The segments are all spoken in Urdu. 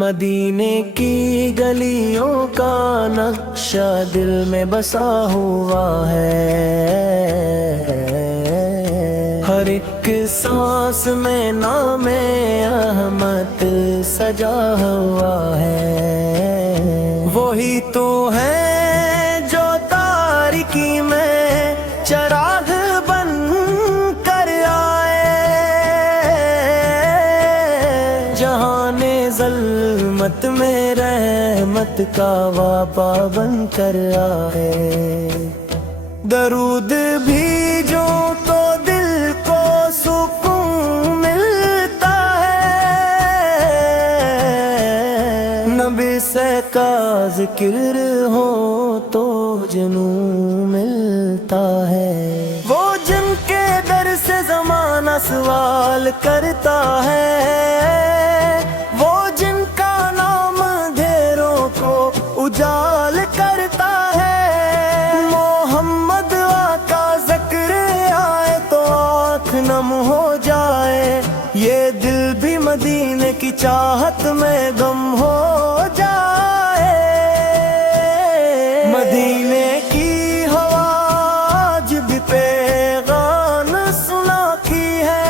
مدینے کی گلیوں کا نقشہ دل میں بسا ہوا ہے، ہر ایک سانس میں نام احمد سجا ہوا ہے۔ وہی تو ہے جو تاریکی میں چراغ بن کر آئے، جہان ظلمت میں رحمت کا واپا بن کر آئے۔ درود بھیجو تو دل کو سکون ملتا ہے، نبی سے کا ذکر ہو تو جنون ملتا ہے۔ وہ جن کے در سے زمانہ سوال کرتا ہے، وہ جن کا نام دھیروں کو اجال کرتا ہے۔ محمد آقا ذکر آئے تو آنکھ نم ہو جائے، یہ دل بھی مدینے کی چاہت میں گم ہو جائے۔ مدینے کی ہوا آج بھی پیغام سناتی ہے،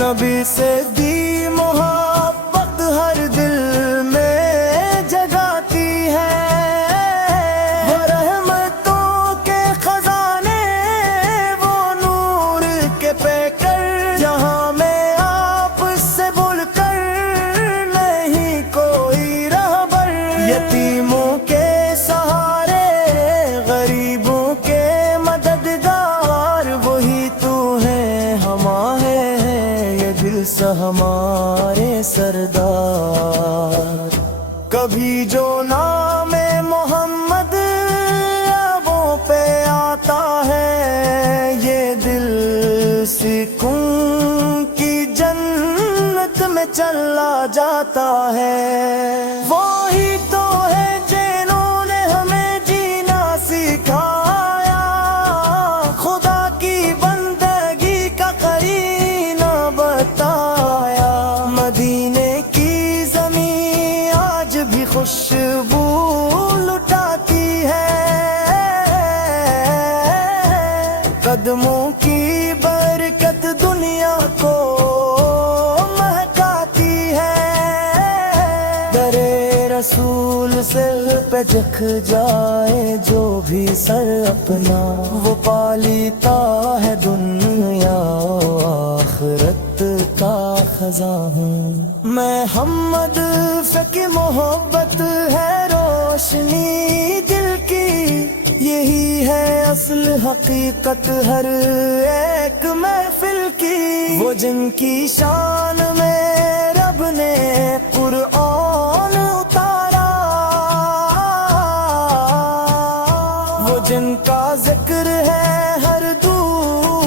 نبی سے دی محبت ہر دل میں جگاتی ہے۔ وہ رحمتوں کے خزانے، وہ نور کے پیکر، جہاں میں آپ سے بول کر نہیں کوئی رہبر۔ یتیموں کے سہارے، غریبوں کے مددگار، وہی تو ہے ہمارے ہمارے سردار۔ کبھی جو نام محمد لبوں پہ آتا ہے، یہ دل سکون کی جنت میں چلا جاتا ہے۔ وہی تو ہے جنہوں نے ہمیں جینا سکھایا، خدا کی بندگی کا قرینہ بتایا۔ مدینے کی زمین آج بھی خوشبو لٹاتی ہے، قدموں کی برکت دنیا کو مہکاتی ہے۔ درے رسول سر پہ جھک جائے جو بھی سر اپنا، وہ پالیتا ہے دنیا آخرت کا خزاں۔ میں حمد فکی محبت ہے روشنی دل کی، یہی ہے اصل حقیقت ہر ایک محفل کی۔ وہ جن کی شان میں رب نے قرآن اتارا، وہ جن کا ذکر ہے ہر دور